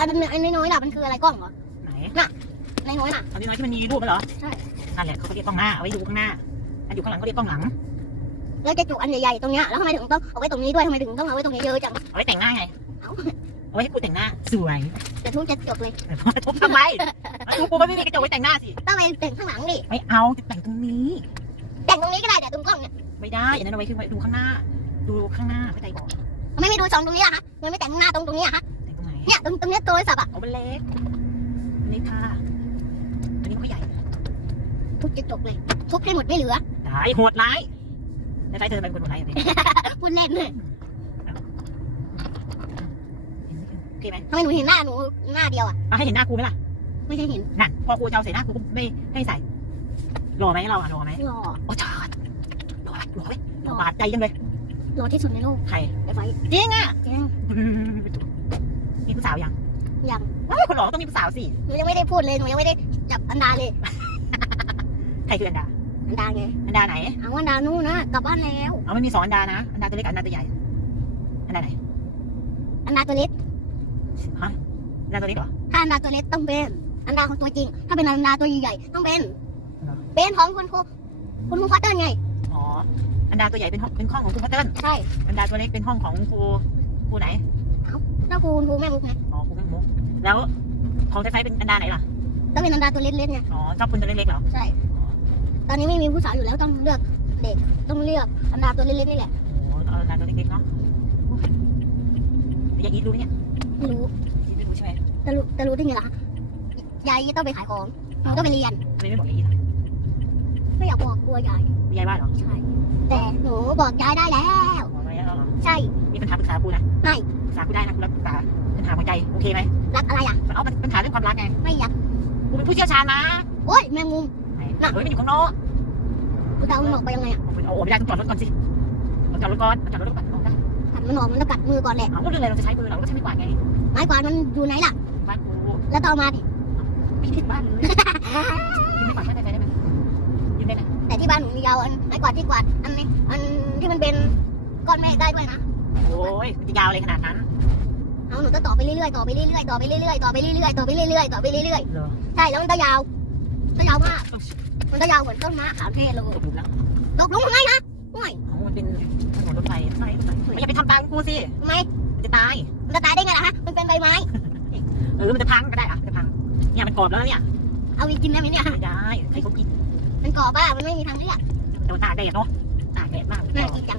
อันอันน้อยๆน่ะมันคืออะไรกล้องเหรอไหนน่ะในน้อยๆน่ะ อันนี้น้อยที่มันมีรูปไหมเหรอใช่ นั่นแหละเขาเรียกกล้องหน้าเอาไว้ดูข้างหน้าอันอยู่ข้างหลังเขาเรียกกล้องหลังแล้วจะจุกอันใหญ่ๆตรงเนี้ยแล้วทำไมถึงต้องเอาไว้ตรงนี้ด้วยทำไมถึงต้องเอาไว้ตรงนี้เยอะจังเอาไว้แต่งหน้าไงเอาเอาไว้ให้กูแต่งหน้าสวยเดี๋ยทุบจะจบเลยทุบทำไมทุบกูไม่มีกระจกไว้แต่งหน้าสิต้องไปแต่งข้างหลังดิไม่เอาจะแต่งตรงนี้ แต่งตรงนี้ก็ได้แต่ตรงกล้องเนี่ยไม่ได้อย่างนั้นเอาไว้ดูข้างหน้า ดูข้างหน้าไม่ใจบอกไมไม่ดูสองตรงนี้ล่ะคะมันไม่แต่งหน้าตรงตรงนี้ล่ะคะ เนี่ยตรงตรงเนี้ยตัวโทรศัพท์อะอ้มันเล็กอันนี้ผ้าอันนี้มัก็ใหญ่ทุบจะจบเลย ทุบให้หมดไม่เหลือตายโหดร้ายแล้วใช้เธอเป็นคนโหดร้ายอย่นี้พูดเล่นเลยโอเคไหมทำไมหนูเห็นหน้าหนูหน้าเดียวอะอะให้เห็นหน้ากูไหมล่ะไม่ใช่เห็นน่ะพอครูจะเอาใส่หน้ากูก็ไม่ให้ใส่รอไหมเราอะรอไหมรล่อโอ้จอดรอไหมรอไหมรอบาดใจยังเลยรอที่สุดในโลกใครไอ้ไฟจริงอะจริง มีผู้สาวยังยังว้ายคนหล่อต้องมีผู้สาวสิหนูยังไม่ได้พูดเลยหนูยังไม่ได้จับอันดาเลย ใครคืออันดา อันดาไงอันดาไหน เอาอันดานู่นนะกลับบ้านแล้วเอาไม่มีสองอันดานะ อันดาตัวเล็กอันดาตัวใหญ่ อันดาไหน อันดาตัวเล็กฮะอันดาตัวเล็กเหรอ ถ้าอันดาตัวเล็กต้องเป็นอันดาของตัวจริง ถ้าเป็นอันดาตัวใหญ่ต้องเป็น เป็นของคุณครูคุณครูพัตเตอร์ไง อ๋อ อันดาตัวใหญ่เป็นห้องเป็นห้องของคุณพัตเตอร์ ใช่ อันดาตัวเล็กเป็นห้องของครูครูไหน น้าครูครูแม่มุกนะอ๋อครูแม่มุกแล้วทองไทยๆเป็นอันดาไหนล่ะต้องเป็นอันดาตัวเล็กๆไงอ๋อชอบคุณตัวเล็กๆเหรอใช่ ตอนนี้ไม่มีผู้สาวอยู่แล้วต้องเลือกเด็กต้องเลือกอันดาตัวเล็กๆนี่แหละโอ้เอาอันดาตัวเล็กๆเนาะยัางนี้รู้เนี่ยไม่รู้อีทไม่รู้ใช่ไหมต่รู้แต่รู้ได้ไงล่ะยายต้องไปขายของหนูต้องไปเรียนทำไมไม่บอกอย่างนี้ล่ไม่อยากบอกกลัวยายมียายว่าเหรอใช่ แต่หนูบอกยายได้แล้ว ใช่ มีปัญหาปรึกษากูนะไม่ปรึกษากูได้นะคุณรับปรึกษาปัญหาหัวใจโอเคไหมรักอะไรอะเอาปัญหาเรื่องความรักไงไม่อยาคุณเป็นผู้เชี่ยวชาญนะโอ้ยแมงมุมน่ะเฮ้ยมันอยู่ข้างนอกกูจะเอามันออกไปยังไงอะโอาไม่ได้ต้องจอดรถก่อนสิจอดรถก่อนจอดรถก่อนออกได้ตัดมันออกมันต้องกัดมือก่อนแหละเอาเรื่องอะไรเราจะใช้มือเราก็ใช้ไม้กวาดไงไม้กวาดมันอยู่ไหนล่ะไม้านกูแล้วต่อมาดิพี่ถึงบ้านเลยยืมไม่กวาดใช่ได้ไหมยืมได้ไหมแต่ที่บ้านหนูมียาวอันไม้กวาดที่กวาดอันนี้อันที่มันเป็น ก้อนแม่ได้ด้วยนะ โอ้ยมันจะยาวเลยขนาดนั้น เอาหนูจะต่อไปเรื่อยๆ ต่อไปเรื่อยๆ ต่อไปเรื่อยๆ ต่อไปเรื่อยๆ ต่อไปเรื่อยๆ ต่อไปเรื่อยๆใช่ แล้วมันก็ยาวก็ยาวมาก มันก็ยาวเหมือนต้นมะขามเทศเลยตกหลุมแล้วตกหลุมยังไงนะโอ้ยอ๋มันเป็นถนนรถไฟไม่อย่าไปทำตามกูสิ ทำไม มันจะตาย มันจะตายได้ไงล่ะฮะ มันเป็นใบไม้ เออ มันจะพังก็ได้อะจะพัง เนี่ยมันกรอบแล้วเนี่ยเอาไปกินได้ไหมเนี่ยได้ให้เขากินมันกรอบป่ะ มันไม่มีทางเลือกแต่ตายได้เนาะตายแบบมากมัน่ากินจัง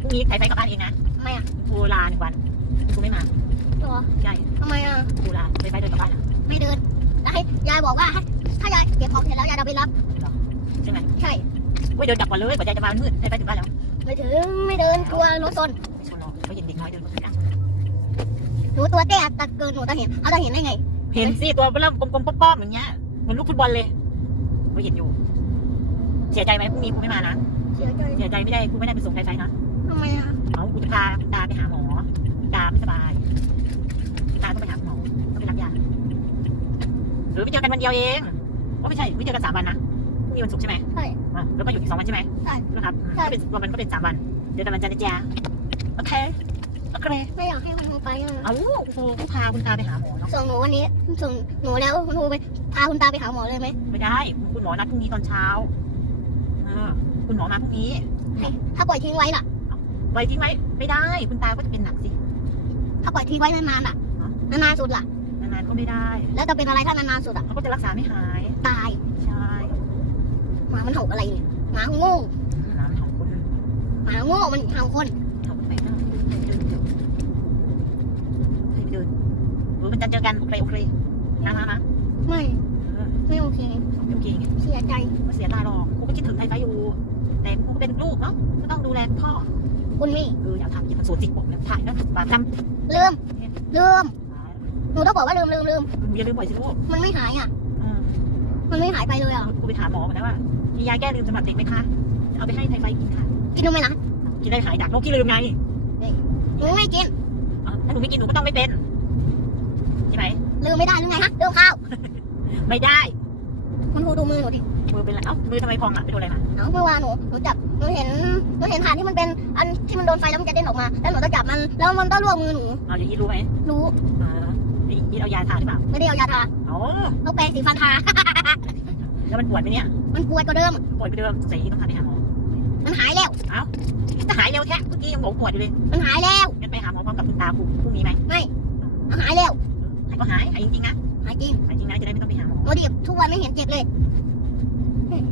พรุ่งนี้ใครไปกลับบ้านเองนะทำไมอะกูลาหนึ่งวันกูไม่มาตัวใช่ทำไมอะกูลาไปไปเดินกลับบ้านอะไม่เดินแล้วให้ยายบอกว่าให้ถ้ายายเก็บของเสร็จแล้วยายจะไปรับใช่ไหมใช่เว้ยเดินกลับก่อนเลยกว่ายายจะมามืดไปไปถึงบ้านแล้วไม่ถึงไม่เดินกลัวรถชนชนหรอกเขาเห็นเด็กน้อยเดินมาข้างหน้าหนูตัวเตี้ยแต่เกินหนูจะเห็นเขาจะเห็นได้ไง เห็นสิตัวเริ่มกลมๆป้อมๆอย่างเงี้ยเหมือนลูกฟุตบอลเลยกูเห็นอยู่ เสียใจไหมพรุ่งนี้กูไม่มานะ เสียใจเสียใจไม่ได้กูไม่ได้ไปส่งใครๆนะทำไมอะเอากูจะพาดาไปหาหมอดาไม่สบายดาต้องไปหาหมอต้องไปรับยาหรือไปเจอกันวันเดียวเองว่าไม่ใช่ไม่เจอกันสามวันนะพรุ่งนี้วันศุกร์ใช่ไหมใช่อะแล้วก็อยู่อีกสองวันใช่ไหมใช่นะครับใช่ก็เป็นรวมกันก็เป็นสามวันเจอกันวันจันทร์นะจ๊ะโอเคโอเคไม่อยากให้คุณครูไปอะเอาโอ้โหกูพาคุณตาไปหาหมอเนาะส่งหนูวันนี้ส่งหนูแล้วคุณครูไปพาคุณตาไปหาหมอเลยไหมไม่ได้คุณหมอนัดพรุ่งนี้ตอนเช้า เออคุณหมอมาพรุ่งนี้ให้ถ้าปล่อยทิ้งไว้ล่ะ ปล่อยทิ้งไว้ไม่ได้ คุณตาก็จะเป็นหนักสิ ถ้าปล่อยทิ้งไว้นานๆอะ นานๆสุดล่ะ นานๆก็ไม่ได้ แล้วจะเป็นอะไรถ้านานๆสุดอะเขาก็จะรักษาไม่หาย ตาย ใช่หมามันเห่าอะไรเนี่ยหมาโง่น้ำของคุณหมาโง่ มันเห่าคนทำไปนะเดินเดินเคยไปเดินเออมันจะเจอกันโอเคโอเคนะมามาไม่เออไม่โอเคโอเคไงเสียใจไม่เสียดายหรอกกูก็คิดถึงไทยไฟอยู่ แต่กูก็เป็นลูกเนาะก็ต้องดูแลพ่อกคุณมี่เอออยากทำกินสูตรจริงบอกเนี่ยถ่ายนะมาทลืม ลืมำหนูต้องบอกว่าลืมลืมลืมมึงอย่าลืมบ่อยสิลูกมันไม่หายอะเออมันไม่หายไปเลยอะ กูไปถามหมอมาแล้วว่ามียาแก้ลืมสำหรับเด็กไหมคะ เอาไปให้ไทไฟกินค่ะ กินดูไหมล่ะกินได้หายจากโรคที่ลืมไงหนูไม่กินเออถ้าหนูไม่กินหนูก็ต้องไม่เป็นใช่ไหมลืมไม่ได้หรือไงฮะลืมข้าว ไม่ได้ คุณครูดูมือหนูดิ มือเป็นไรเอ้ามือทำไมพองอะไปโดนอะไรมาเอ้าเมื่อวานหนูหนูจับหนูเห็นหนูเห็นฐานที่มันเป็นอันที่มันโดนไฟแล้วมันกระเด็นออกมา แล้วหนูก็จับมัน แล้วมันก็ลวกมือหนู เอาอย่างนี้รู้ไหมรู้เออไอ้ยีดเอายาทาหรือเปล่าไม่ได้เอายาทาเอ๋อเอาแปรงสีฟันทา แล้วมันปวดไหมเนี่ยมันปวดกว่าเดิม ปวดไปเดิมใส่ต้องพาไปหาหมอมันหายแล้ว จะหายเร็วแท้เมื่อกี้ยังบอกปวดอยู่เลยมันหายแล้วงั้นไปหาหมอพร้อมกับคุณตาคุณพรุ่งนี้ไหมมันหายแล้วหายก็หายหายจริงๆนะ หายจริงหายจริงนะจะได้ไม่ต้องไปหาหมอโมดิทุกวันไม่เห็นเจ็บเลยอืม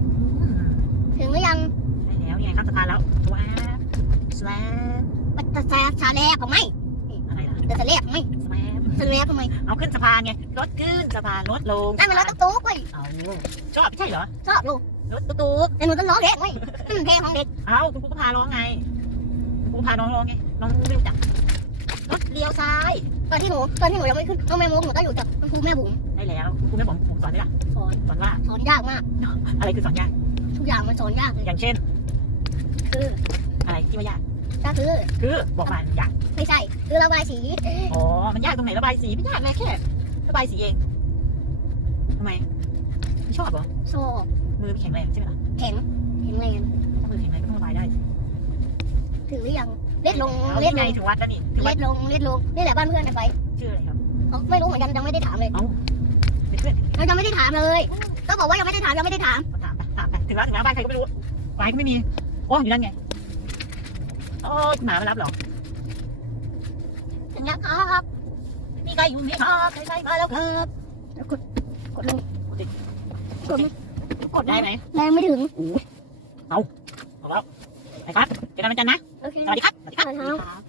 ถึงหรือยังได้แล้วยังไงข้ามสะพานแล้วว้าสแลมมันจะแซชาแลบไหมอะไรล่ะจะแลบไหมสแลมจะแลบทำไมเอาขึ้นสะพานไงรถขึ้นสะพานรถลงนั่นมันรถตุ๊กๆเว้ยเอาชอบใช่เหรอชอบลูกรถตุ๊กแต่หนูต้องร้องเด็กเว้ยนั่นมันเพลงของเด็กๆเอาคุณครูก็พาร้องไงคุณครูพาน้องร้องไงน้องไม่รู้จักรถเลี้ยวซ้าย ตอนที่หนูตอนที่หนูยังไม่ขึ้นน้องแม่มุกหนูก็อยู่กับคุณครูแม่บุ๋มได้แล้วคุณครูไม่บอกผมสอนได้ล่ะสอนสอนว่าสอนยากมาก อะไรคือสอนยากทุกอย่างมันสอนยากเลยอย่างเช่น คืออะไรที่ว่ายากก็คือคือบอกมาอยากไม่ใช่คือระบายสีอ๋อมันยากตรงไหนระบายสีไม่ยากเลยแค่ระบายสีเองทำไมไม่ชอบเหรอโซ่มือไม่แข็งแรงใช่ไหมล่ะแข็งแข็งแรงถ้ามือแข็งแรงก็ต้องระบายได้ ถือหรือยัง เล็ดลงเอาเล็ดไงลงถึงวัดแล้วนี่ถึงวัเล็ดดลงเล็ดลงนี่แหละบ้านเพื่อนไอ้ไฟชื่ออะไรครับอ๋อไม่รู้เหมือนกันยังไม่ได้ถามเลยเป็นเพื่อนเรายังไม่ได้ถามเลยก็บอกว่ายังไม่ได้ถามยังไม่ได้ถามถามไปถามไปถึงแล้วถึงแล้วบ้านใครก็ไม่รู้ไฟก็ไม่มีโอ้อยู่นั่นไงโอ้หมามารับเหรอถึงแล้วครับมีใครอยู่ไหมครับใครใครมาแล้วครับกดกดลงกดไม่กดได้ไหมแรงไม่ถึงบอกแล้วไปครับเจอกันวันจันทร์นะ โอเคสวัสดีครับ สวัสดีครับ